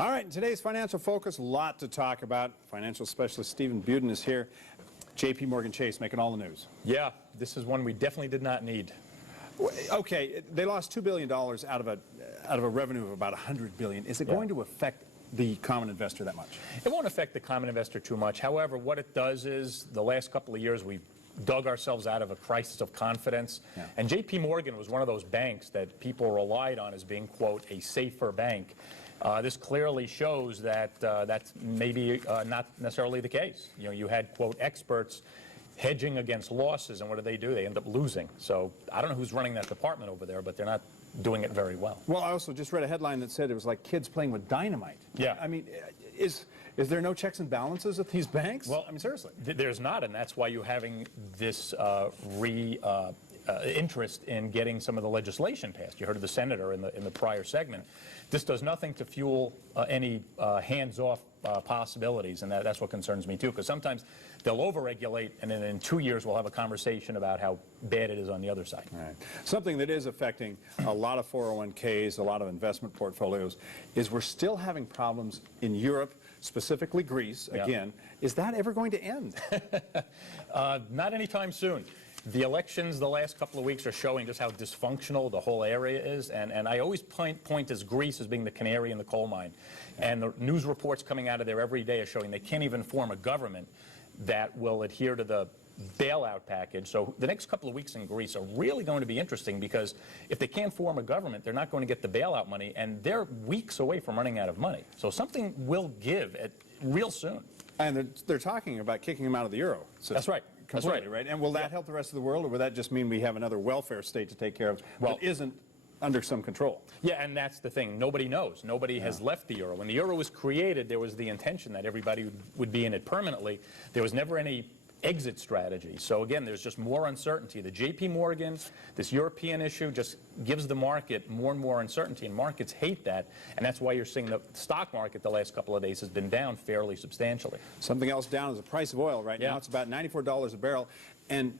All right, in today's Financial Focus, a lot to talk about. Financial specialist Stephen Budin is here. JPMorgan Chase making all the news. Yeah, this is one we definitely did not need. Okay, they lost $2 billion out of a revenue of about $100 billion. Is it going to affect the common investor that much? It won't affect the common investor too much. However, what it does is the last couple of years we've dug ourselves out of a crisis of confidence. Yeah. And JPMorgan was one of those banks that people relied on as being, quote, a safer bank. This clearly shows that that's maybe not necessarily the case. You know, you had, quote, experts hedging against losses, and what do? They end up losing. So I don't know who's running that department over there, but they're not doing it very well. Well, I also just read a headline that said it was like kids playing with dynamite. Yeah. I mean, is there no checks and balances at these banks? Well, I mean, seriously. There's not, and that's why you're having this interest in getting some of the legislation passed. You heard of the senator in the prior segment. This does nothing to fuel any hands-off possibilities, and that's what concerns me too, because sometimes they'll overregulate, and then in 2 years we'll have a conversation about how bad it is on the other side. All right. Something that is affecting a lot of 401ks, a lot of investment portfolios, is we're still having problems in Europe, specifically Greece, again. Yeah. Is that ever going to end? Not anytime soon. The elections the last couple of weeks are showing just how dysfunctional the whole area is, and I always point as Greece as being the canary in the coal mine. And the news reports coming out of there every day are showing they can't even form a government that will adhere to the bailout package. So the next couple of weeks in Greece are really going to be interesting, because if they can't form a government, they're not going to get the bailout money, and they're weeks away from running out of money. So something will give real soon. And they're talking about kicking them out of the euro system. That's right. Completely, That's right? And will that help the rest of the world, or will that just mean we have another welfare state to take care of that isn't under some control? Yeah, and that's the thing. Nobody knows. Nobody has left the euro. When the euro was created, there was the intention that everybody would be in it permanently. There was never any exit strategy. So again, there's just more uncertainty. The JPMorgan, this European issue, just gives the market more and more uncertainty, and markets hate that, and that's why you're seeing the stock market the last couple of days has been down fairly substantially. Something else down is the price of oil right now. It's about $94 a barrel, and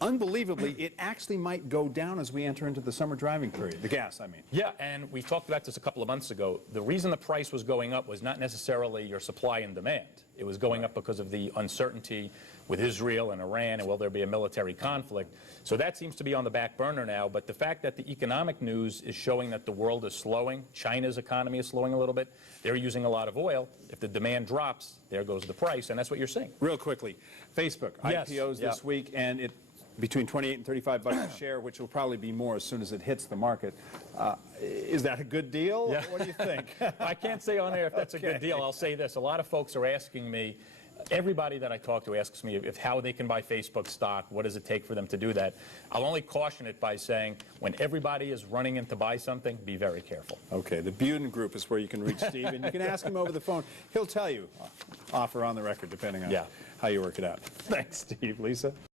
unbelievably, it actually might go down as we enter into the summer driving period. The gas, I mean. Yeah, and we talked about this a couple of months ago. The reason the price was going up was not necessarily your supply and demand. It was going up because of the uncertainty with Israel and Iran, and will there be a military conflict. So that seems to be on the back burner now, but the fact that the economic news is showing that the world is slowing, China's economy is slowing a little bit, they're using a lot of oil. If the demand drops, there goes the price, and that's what you're seeing. Real quickly, Facebook, IPOs this week, and it between 28 and 35 bucks a share, which will probably be more as soon as it hits the market. Is that a good deal? Yeah. What do you think? I can't say on air if that's a good deal. I'll say this. A lot of folks are asking me, everybody that I talk to asks me how they can buy Facebook stock, what does it take for them to do that. I'll only caution it by saying, when everybody is running in to buy something, be very careful. Okay, the Budin Group is where you can reach Steve, and you can ask him over the phone. He'll tell you, off or on the record, depending on how you work it out. Thanks, Steve. Lisa?